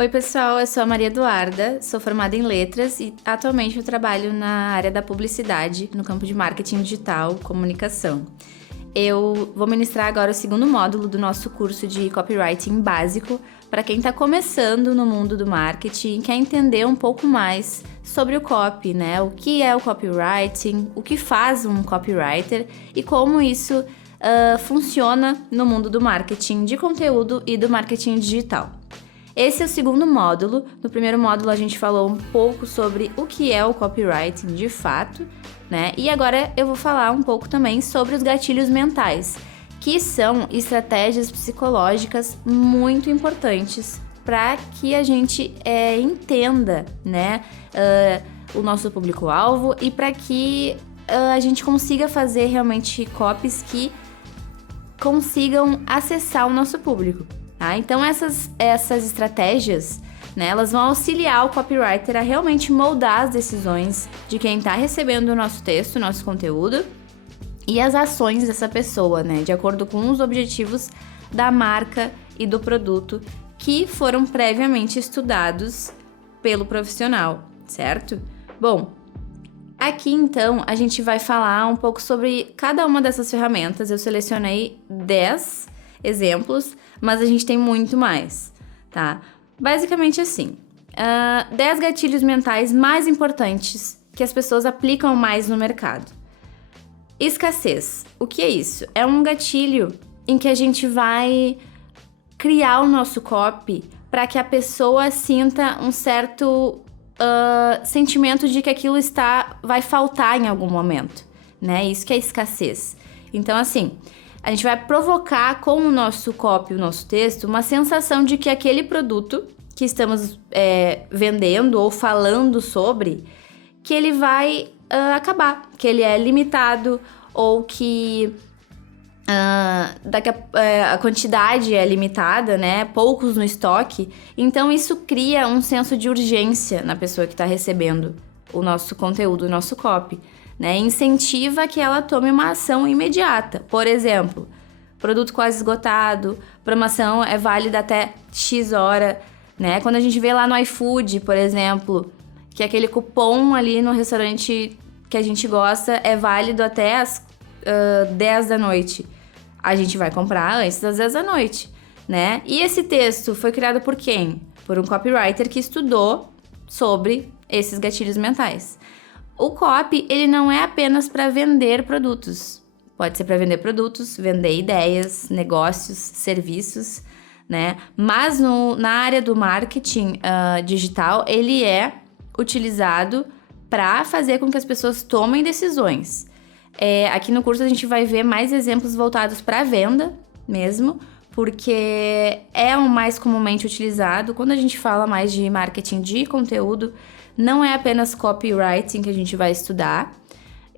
Oi pessoal, eu sou a Maria Eduarda, sou formada em letras e atualmente eu trabalho na área da publicidade, no campo de marketing digital, comunicação. Eu vou ministrar agora o segundo módulo do nosso curso de copywriting básico para quem está começando no mundo do marketing e quer entender um pouco mais sobre o copy, né? O que é o copywriting, o que faz um copywriter e como isso funciona no mundo do marketing de conteúdo e do marketing digital. Esse é o segundo módulo. No primeiro módulo a gente falou um pouco sobre o que é o copywriting de fato, né? E agora eu vou falar um pouco também sobre os gatilhos mentais, que são estratégias psicológicas muito importantes para que a gente entenda, né, o nosso público-alvo e para que a gente consiga fazer realmente copies que consigam acessar o nosso público. Tá? Então essas estratégias, né, elas vão auxiliar o copywriter a realmente moldar as decisões de quem está recebendo o nosso texto, o nosso conteúdo e as ações dessa pessoa, né, de acordo com os objetivos da marca e do produto que foram previamente estudados pelo profissional, certo? Bom, aqui então a gente vai falar um pouco sobre cada uma dessas ferramentas. Eu selecionei 10 exemplos, mas a gente tem muito mais, tá? Basicamente assim, 10 gatilhos mentais mais importantes que as pessoas aplicam mais no mercado. Escassez. O que é isso? É um gatilho em que a gente vai criar o nosso copy para que a pessoa sinta um certo sentimento de que aquilo vai faltar em algum momento, né? Isso que é escassez. Então, assim, a gente vai provocar com o nosso copy, o nosso texto, uma sensação de que aquele produto que estamos vendendo ou falando sobre, que ele vai acabar, que ele é limitado ou que a quantidade é limitada, né? Poucos no estoque. Então isso cria um senso de urgência na pessoa que está recebendo o nosso conteúdo, o nosso copy, né? Incentiva que ela tome uma ação imediata. Por exemplo, produto quase esgotado, promoção é válida até X hora, né? Quando a gente vê lá no iFood, por exemplo, que aquele cupom ali no restaurante que a gente gosta é válido até as 10 da noite. A gente vai comprar antes das 10 da noite, né? E esse texto foi criado por quem? Por um copywriter que estudou sobre esses gatilhos mentais. O copy, ele não é apenas para vender produtos. Pode ser para vender produtos, vender ideias, negócios, serviços, né? Mas na área do marketing digital, ele é utilizado para fazer com que as pessoas tomem decisões. Aqui no curso a gente vai ver mais exemplos voltados para a venda mesmo, porque é o mais comumente utilizado. Quando a gente fala mais de marketing de conteúdo, não é apenas copywriting que a gente vai estudar.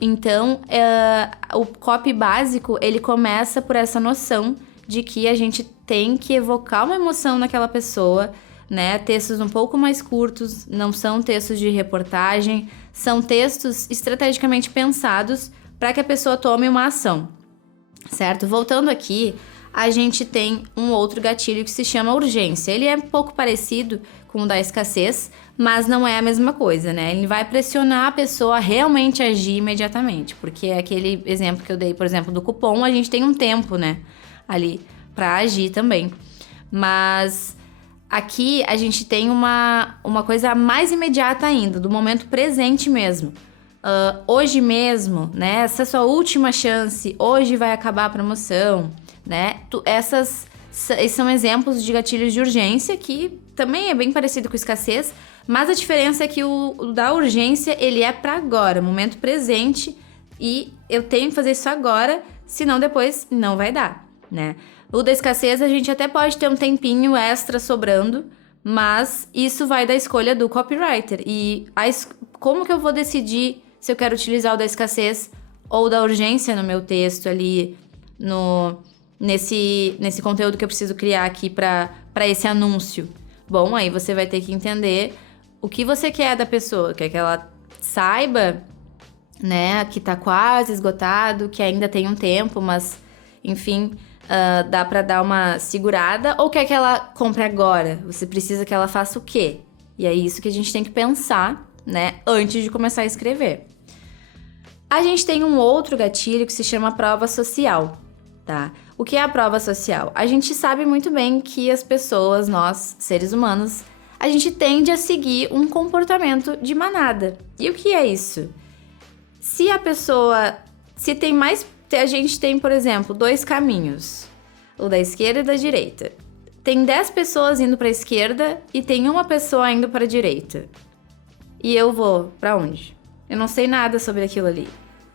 Então, o copy básico, ele começa por essa noção de que a gente tem que evocar uma emoção naquela pessoa, né? Textos um pouco mais curtos, não são textos de reportagem, são textos estrategicamente pensados para que a pessoa tome uma ação, certo? Voltando aqui, a gente tem um outro gatilho que se chama urgência. Ele é um pouco parecido com o da escassez, mas não é a mesma coisa, né? Ele vai pressionar a pessoa a realmente agir imediatamente, porque aquele exemplo que eu dei, por exemplo, do cupom, a gente tem um tempo, né, ali para agir também. Mas aqui a gente tem uma coisa mais imediata ainda, do momento presente mesmo. Hoje mesmo, né? Essa é a sua última chance, hoje vai acabar a promoção, né? Esses são exemplos de gatilhos de urgência que também é bem parecido com escassez, mas a diferença é que o da urgência, ele é para agora, momento presente, e eu tenho que fazer isso agora, senão depois não vai dar, né? O da escassez a gente até pode ter um tempinho extra sobrando, mas isso vai da escolha do copywriter. E como que eu vou decidir se eu quero utilizar o da escassez ou da urgência no meu texto ali, nesse conteúdo que eu preciso criar aqui para esse anúncio? Bom, aí você vai ter que entender o que você quer da pessoa. Quer que ela saiba, né, que tá quase esgotado, que ainda tem um tempo, mas, enfim, dá pra dar uma segurada ou quer que ela compre agora? Você precisa que ela faça o quê? E é isso que a gente tem que pensar, né, antes de começar a escrever. A gente tem um outro gatilho que se chama prova social, tá? O que é a prova social? A gente sabe muito bem que as pessoas, nós, seres humanos, a gente tende a seguir um comportamento de manada. E o que é isso? Se a gente tem, por exemplo, 2 caminhos, o da esquerda e da direita. Tem 10 pessoas indo para a esquerda e tem uma pessoa indo para a direita. E eu vou para onde? Eu não sei nada sobre aquilo ali.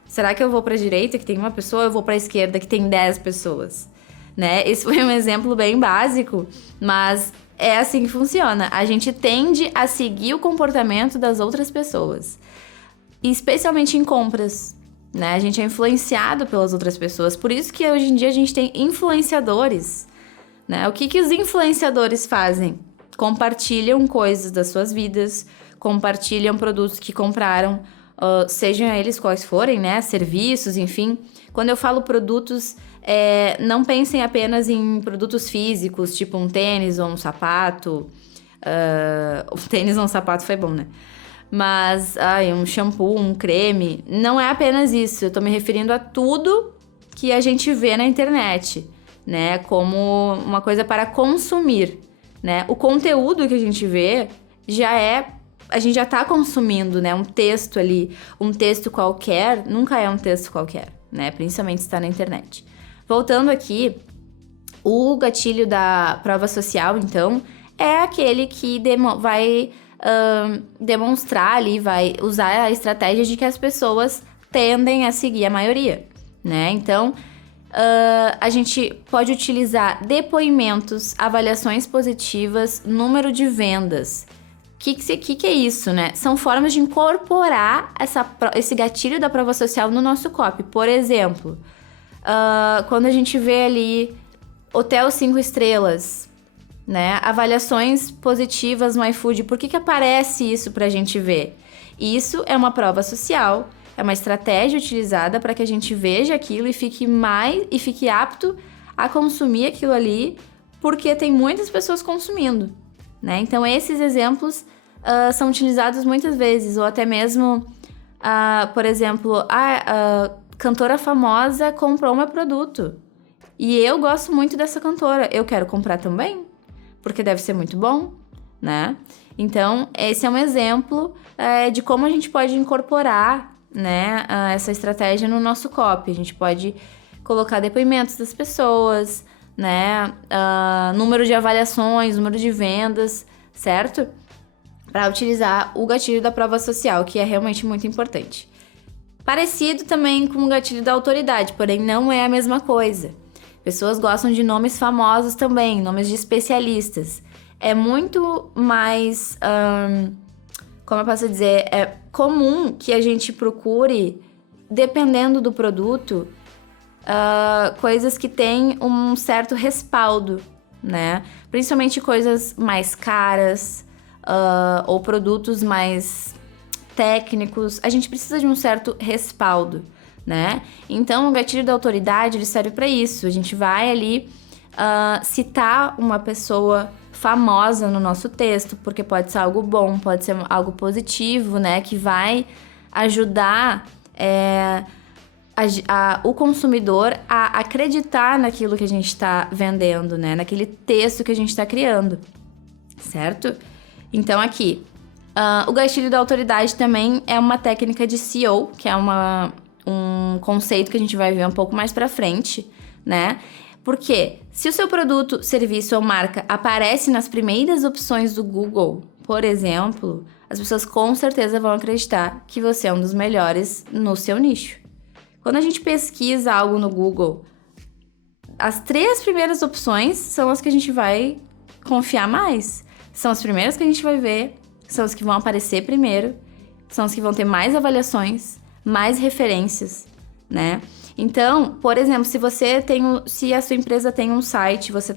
Será que eu vou para a direita que tem uma pessoa ou eu vou para a esquerda que tem 10 pessoas? Né? Esse foi um exemplo bem básico, mas é assim que funciona. A gente tende a seguir o comportamento das outras pessoas, especialmente em compras. Né? A gente é influenciado pelas outras pessoas. Por isso que hoje em dia a gente tem influenciadores. Né? O que os influenciadores fazem? Compartilham coisas das suas vidas, compartilham produtos que compraram, sejam eles quais forem, né? Serviços, enfim. Quando eu falo produtos, não pensem apenas em produtos físicos, tipo um tênis ou um sapato. O tênis ou um sapato foi bom, né? Mas, um shampoo, um creme, não é apenas isso. Eu tô me referindo a tudo que a gente vê na internet, né? Como uma coisa para consumir, né? O conteúdo que a gente vê a gente já tá consumindo, né? Um texto ali, um texto qualquer, nunca é um texto qualquer, né? Principalmente se tá na internet. Voltando aqui, o gatilho da prova social, então, é aquele que vai demonstrar ali, vai usar a estratégia de que as pessoas tendem a seguir a maioria, né? Então, a gente pode utilizar depoimentos, avaliações positivas, número de vendas. O que é isso, né? São formas de incorporar esse gatilho da prova social no nosso copy. Por exemplo, quando a gente vê ali hotel 5 estrelas, né? Avaliações positivas no iFood. Por que aparece isso pra gente ver? Isso é uma prova social, é uma estratégia utilizada para que a gente veja aquilo e fique apto a consumir aquilo ali, porque tem muitas pessoas consumindo, né? Então, esses exemplos são utilizados muitas vezes, ou até mesmo, por exemplo, a cantora famosa comprou meu produto e eu gosto muito dessa cantora, eu quero comprar também, porque deve ser muito bom, né? Então, esse é um exemplo de como a gente pode incorporar, né, essa estratégia no nosso copy. A gente pode colocar depoimentos das pessoas, né, número de avaliações, número de vendas, certo? Para utilizar o gatilho da prova social, que é realmente muito importante. Parecido também com o gatilho da autoridade, porém não é a mesma coisa. Pessoas gostam de nomes famosos também, nomes de especialistas. É muito mais, como eu posso dizer, é comum que a gente procure, dependendo do produto, coisas que têm um certo respaldo, né? Principalmente coisas mais caras, ou produtos mais técnicos. A gente precisa de um certo respaldo, né? Então, o gatilho da autoridade, ele serve para isso. A gente vai ali citar uma pessoa famosa no nosso texto, porque pode ser algo bom, pode ser algo positivo, né? Que vai ajudar o consumidor a acreditar naquilo que a gente está vendendo, né? Naquele texto que a gente está criando, certo? Então, aqui, o gatilho da autoridade também é uma técnica de SEO, que é um conceito que a gente vai ver um pouco mais pra frente, né? Porque se o seu produto, serviço ou marca aparece nas primeiras opções do Google, por exemplo, as pessoas com certeza vão acreditar que você é um dos melhores no seu nicho. Quando a gente pesquisa algo no Google, as 3 primeiras opções são as que a gente vai confiar mais. São as primeiras que a gente vai ver, são as que vão aparecer primeiro, são as que vão ter mais avaliações, mais referências, né? Então, por exemplo, se a sua empresa tem um site, você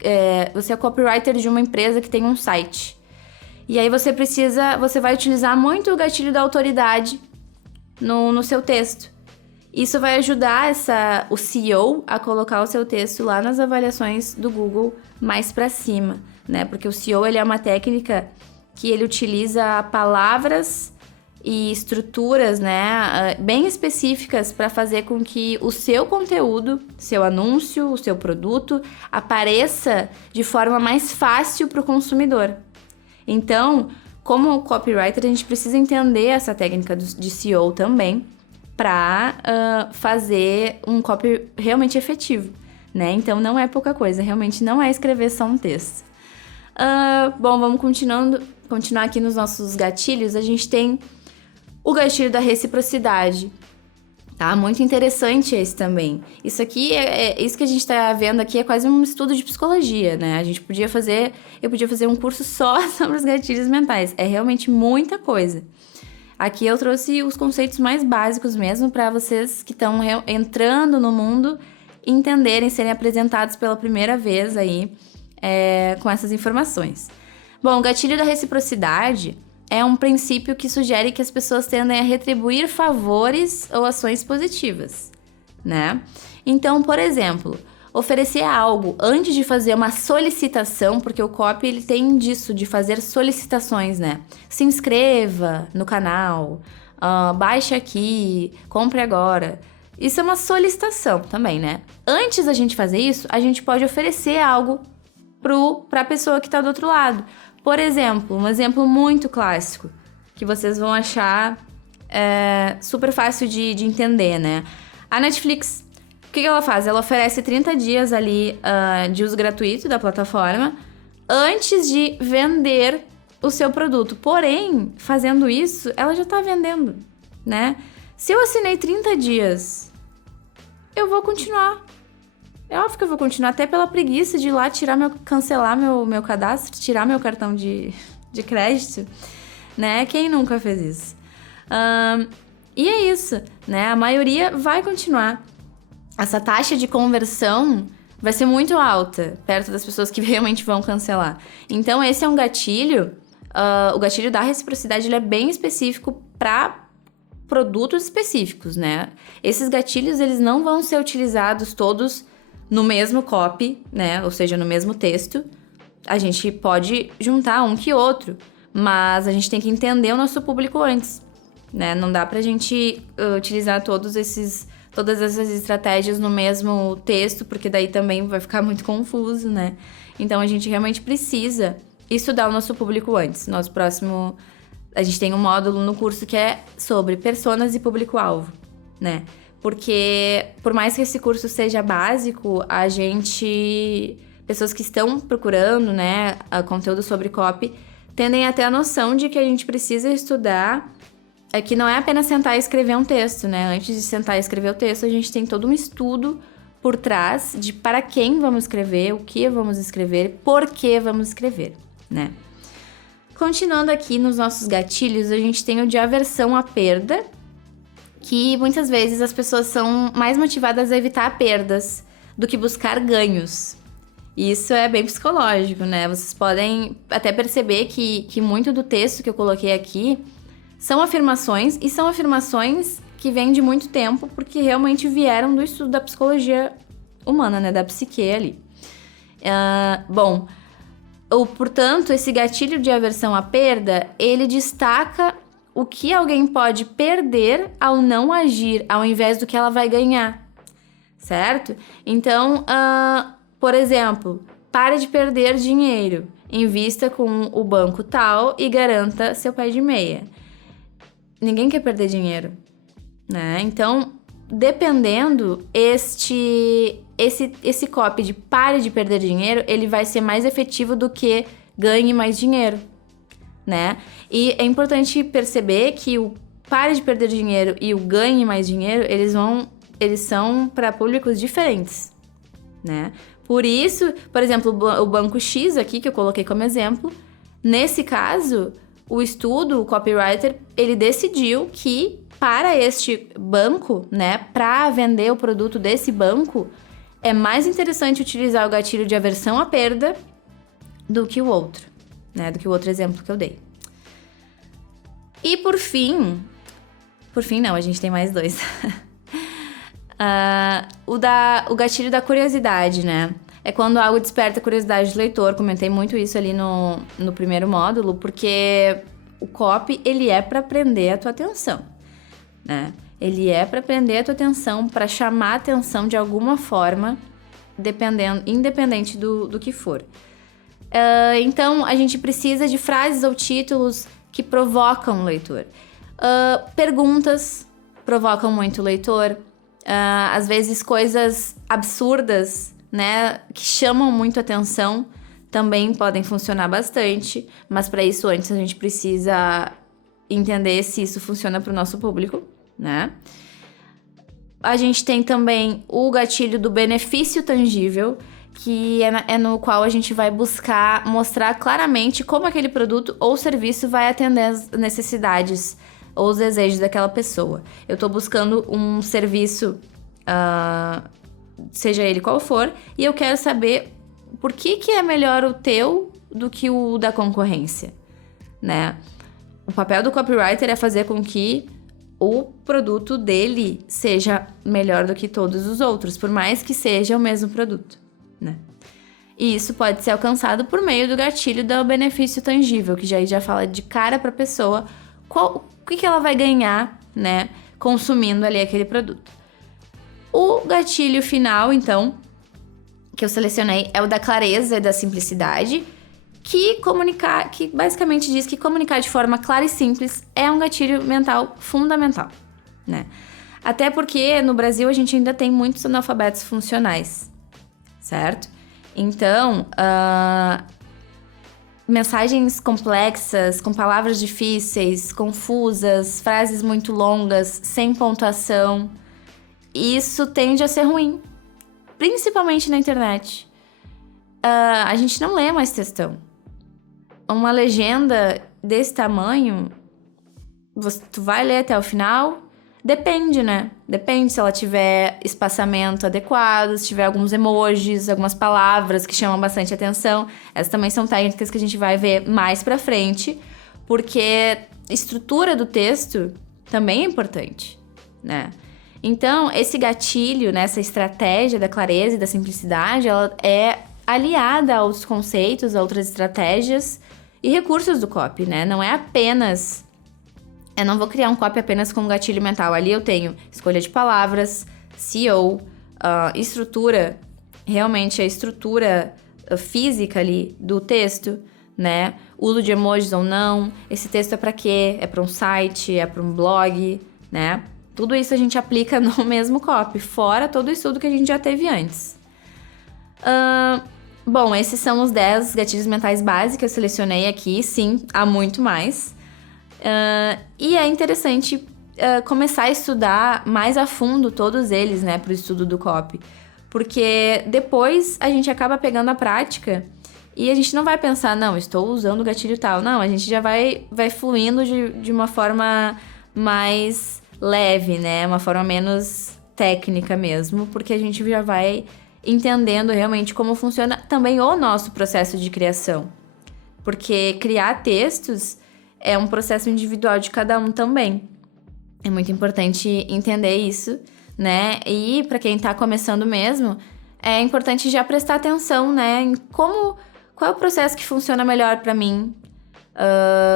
é copywriter de uma empresa que tem um site. E aí você vai utilizar muito o gatilho da autoridade no seu texto. Isso vai ajudar o SEO a colocar o seu texto lá nas avaliações do Google mais para cima, né? Porque o SEO ele é uma técnica que ele utiliza palavras e estruturas, né, bem específicas para fazer com que o seu conteúdo, seu anúncio, o seu produto apareça de forma mais fácil para o consumidor. Então, como copywriter, a gente precisa entender essa técnica de SEO também para fazer um copy realmente efetivo, né? Então, não é pouca coisa, realmente não é escrever só um texto. Bom, vamos continuar aqui nos nossos gatilhos. A gente tem o gatilho da reciprocidade, tá? Muito interessante esse também. Isso aqui, isso que a gente tá vendo aqui é quase um estudo de psicologia, né? Eu podia fazer um curso só sobre os gatilhos mentais. É realmente muita coisa. Aqui eu trouxe os conceitos mais básicos mesmo para vocês que estão entrando no mundo entenderem, serem apresentados pela primeira vez aí com essas informações. Bom, o gatilho da reciprocidade é um princípio que sugere que as pessoas tendem a retribuir favores ou ações positivas, né? Então, por exemplo, oferecer algo antes de fazer uma solicitação, porque o copy ele tem disso, de fazer solicitações, né? Se inscreva no canal, baixe aqui, compre agora. Isso é uma solicitação também, né? Antes da gente fazer isso, a gente pode oferecer algo para a pessoa que está do outro lado. Por exemplo, um exemplo muito clássico, que vocês vão achar super fácil de entender, né? A Netflix, o que ela faz? Ela oferece 30 dias ali de uso gratuito da plataforma antes de vender o seu produto. Porém, fazendo isso, ela já tá vendendo, né? Se eu assinei 30 dias, eu vou continuar. É óbvio que eu vou continuar, até pela preguiça de ir lá cancelar meu cadastro, tirar meu cartão de crédito, né? Quem nunca fez isso? E é isso, né? A maioria vai continuar. Essa taxa de conversão vai ser muito alta, perto das pessoas que realmente vão cancelar. Então, esse é um gatilho, o gatilho da reciprocidade, ele é bem específico para produtos específicos, né? Esses gatilhos, eles não vão ser utilizados todos no mesmo copy, né? Ou seja, no mesmo texto. A gente pode juntar um que outro, mas a gente tem que entender o nosso público antes, né? Não dá pra gente utilizar todas essas estratégias no mesmo texto, porque daí também vai ficar muito confuso, né? Então, a gente realmente precisa estudar o nosso público antes. A gente tem um módulo no curso que é sobre personas e público-alvo, né? Porque, por mais que esse curso seja básico, pessoas que estão procurando, né, conteúdo sobre copy, tendem a ter a noção de que a gente precisa estudar, que não é apenas sentar e escrever um texto, né? Antes de sentar e escrever o texto, a gente tem todo um estudo por trás de para quem vamos escrever, o que vamos escrever, por que vamos escrever, né? Continuando aqui nos nossos gatilhos, a gente tem o de aversão à perda, que muitas vezes as pessoas são mais motivadas a evitar perdas do que buscar ganhos. E isso é bem psicológico, né? Vocês podem até perceber que muito do texto que eu coloquei aqui são afirmações, e são afirmações que vêm de muito tempo, porque realmente vieram do estudo da psicologia humana, né? Da psique ali. Portanto, esse gatilho de aversão à perda, ele destaca o que alguém pode perder ao não agir, ao invés do que ela vai ganhar, certo? Então, por exemplo, pare de perder dinheiro, invista com o banco tal e garanta seu pé de meia. Ninguém quer perder dinheiro, né? Então, dependendo, esse copy de pare de perder dinheiro, ele vai ser mais efetivo do que ganhe mais dinheiro, né? E é importante perceber que o pare de perder dinheiro e o ganhe mais dinheiro, eles são para públicos diferentes, né? Por isso, por exemplo, o banco X aqui, que eu coloquei como exemplo, nesse caso, o copywriter, ele decidiu que para este banco, né, para vender o produto desse banco, é mais interessante utilizar o gatilho de aversão à perda do que o outro, né, do que o outro exemplo que eu dei. E por fim não, a gente tem mais dois. O gatilho da curiosidade, né? É quando algo desperta a curiosidade do leitor. Comentei muito isso ali no primeiro módulo, porque o copy, ele é para prender a tua atenção, né? Ele é para prender a tua atenção, para chamar a atenção de alguma forma, independente do que for. Então, a gente precisa de frases ou títulos que provocam o leitor. Perguntas provocam muito o leitor. Às vezes, coisas absurdas, né, que chamam muito atenção, também podem funcionar bastante. Mas, para isso, antes a gente precisa entender se isso funciona para o nosso público, né? A gente tem também o gatilho do benefício tangível, que é no qual a gente vai buscar mostrar claramente como aquele produto ou serviço vai atender as necessidades ou os desejos daquela pessoa. Eu estou buscando um serviço, seja ele qual for, e eu quero saber por que é melhor o teu do que o da concorrência, né? O papel do copywriter é fazer com que o produto dele seja melhor do que todos os outros, por mais que seja o mesmo produto, né? E isso pode ser alcançado por meio do gatilho do benefício tangível, que já fala de cara para a pessoa o que ela vai ganhar, né, consumindo ali aquele produto. O gatilho final, então, que eu selecionei é o da clareza e da simplicidade, que basicamente diz que comunicar de forma clara e simples é um gatilho mental fundamental, né? Até porque no Brasil a gente ainda tem muitos analfabetos funcionais, certo? Então, mensagens complexas, com palavras difíceis, confusas, frases muito longas, sem pontuação, isso tende a ser ruim, principalmente na internet. A gente não lê mais textão. Uma legenda desse tamanho, tu vai ler até o final? Depende, né? Depende se ela tiver espaçamento adequado, se tiver alguns emojis, algumas palavras que chamam bastante atenção. Essas também são técnicas que a gente vai ver mais pra frente, porque estrutura do texto também é importante, né? Então, esse gatilho, né, essa estratégia da clareza e da simplicidade, ela é aliada a outros conceitos, a outras estratégias e recursos do copy, né? Não é apenas... Eu não vou criar um copy apenas com um gatilho mental. Ali eu tenho escolha de palavras, SEO, estrutura, realmente a estrutura física ali do texto, né? Uso de emojis ou não. Esse texto é pra quê? É pra um site? É pra um blog? Né? Tudo isso a gente aplica no mesmo copy, fora todo o estudo que a gente já teve antes. Bom, esses são os 10 gatilhos mentais básicos que eu selecionei aqui. Sim, há muito mais. E é interessante começar a estudar mais a fundo todos eles, né, para o estudo do copy. Porque depois a gente acaba pegando a prática e a gente não vai pensar, não, estou usando o gatilho tal. Não, a gente já vai fluindo de uma forma mais leve, né, uma forma menos técnica mesmo, porque a gente já vai entendendo realmente como funciona também o nosso processo de criação. Porque criar textos é um processo individual de cada um também. É muito importante entender isso, né? E para quem tá começando mesmo, é importante já prestar atenção, né? Em qual é o processo que funciona melhor para mim,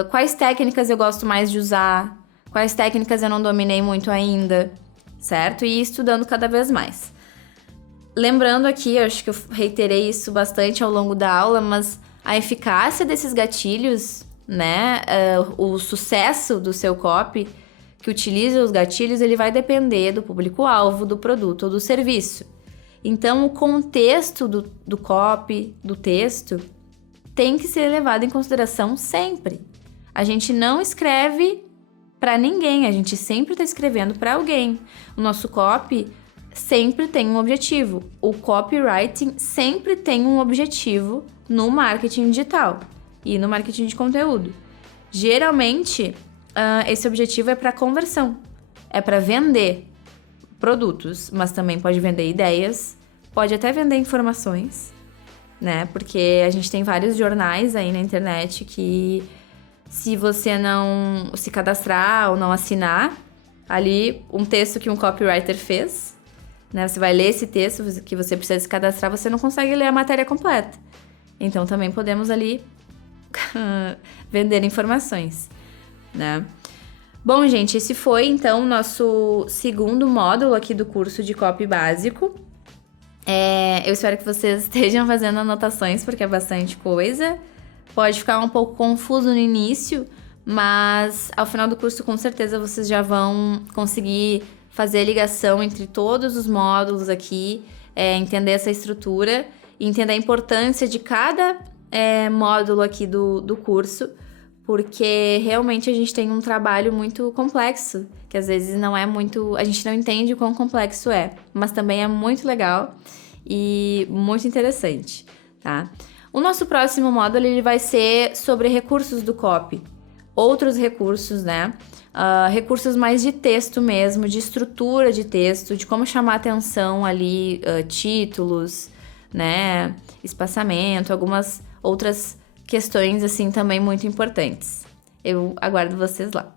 quais técnicas eu gosto mais de usar, quais técnicas eu não dominei muito ainda, certo? E ir estudando cada vez mais. Lembrando aqui, eu acho que eu reiterei isso bastante ao longo da aula, mas a eficácia desses gatilhos, né, o sucesso do seu copy que utiliza os gatilhos, ele vai depender do público-alvo, do produto ou do serviço. Então, o contexto do copy, do texto, tem que ser levado em consideração sempre. A gente não escreve para ninguém, a gente sempre está escrevendo para alguém. O nosso copy sempre tem um objetivo. O copywriting sempre tem um objetivo no marketing digital e no marketing de conteúdo. Geralmente, esse objetivo é para conversão, é para vender produtos, mas também pode vender ideias, pode até vender informações, né? Porque a gente tem vários jornais aí na internet que, se você não se cadastrar ou não assinar, ali um texto que um copywriter fez, né? Você vai ler esse texto que você precisa se cadastrar, você não consegue ler a matéria completa. Então, também podemos ali vender informações, né? Bom, gente, esse foi, então, o nosso segundo módulo aqui do curso de copy básico. Eu espero que vocês estejam fazendo anotações, porque é bastante coisa. Pode ficar um pouco confuso no início, mas ao final do curso, com certeza, vocês já vão conseguir fazer a ligação entre todos os módulos aqui, entender essa estrutura e entender a importância de cada módulo aqui do curso, porque realmente a gente tem um trabalho muito complexo, que às vezes não é muito... A gente não entende o quão complexo é, mas também é muito legal e muito interessante, tá? O nosso próximo módulo ele vai ser sobre recursos do copy. Outros recursos, né? Recursos mais de texto mesmo, de estrutura de texto, de como chamar atenção ali, títulos, né? Espaçamento, algumas outras questões, assim, também muito importantes. Eu aguardo vocês lá.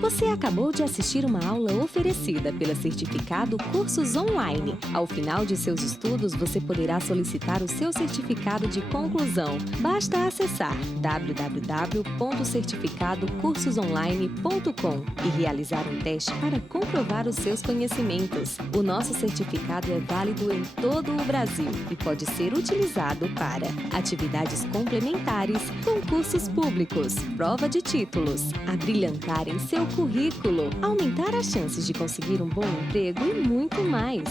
Você acabou de assistir uma aula oferecida pela Certificado Cursos Online. Ao final de seus estudos, você poderá solicitar o seu certificado de conclusão. Basta acessar www.certificadocursosonline.com e realizar um teste para comprovar os seus conhecimentos. O nosso certificado é válido em todo o Brasil e pode ser utilizado para atividades complementares, concursos públicos, prova de títulos, abrilhantar em seu currículo, aumentar as chances de conseguir um bom emprego e muito mais.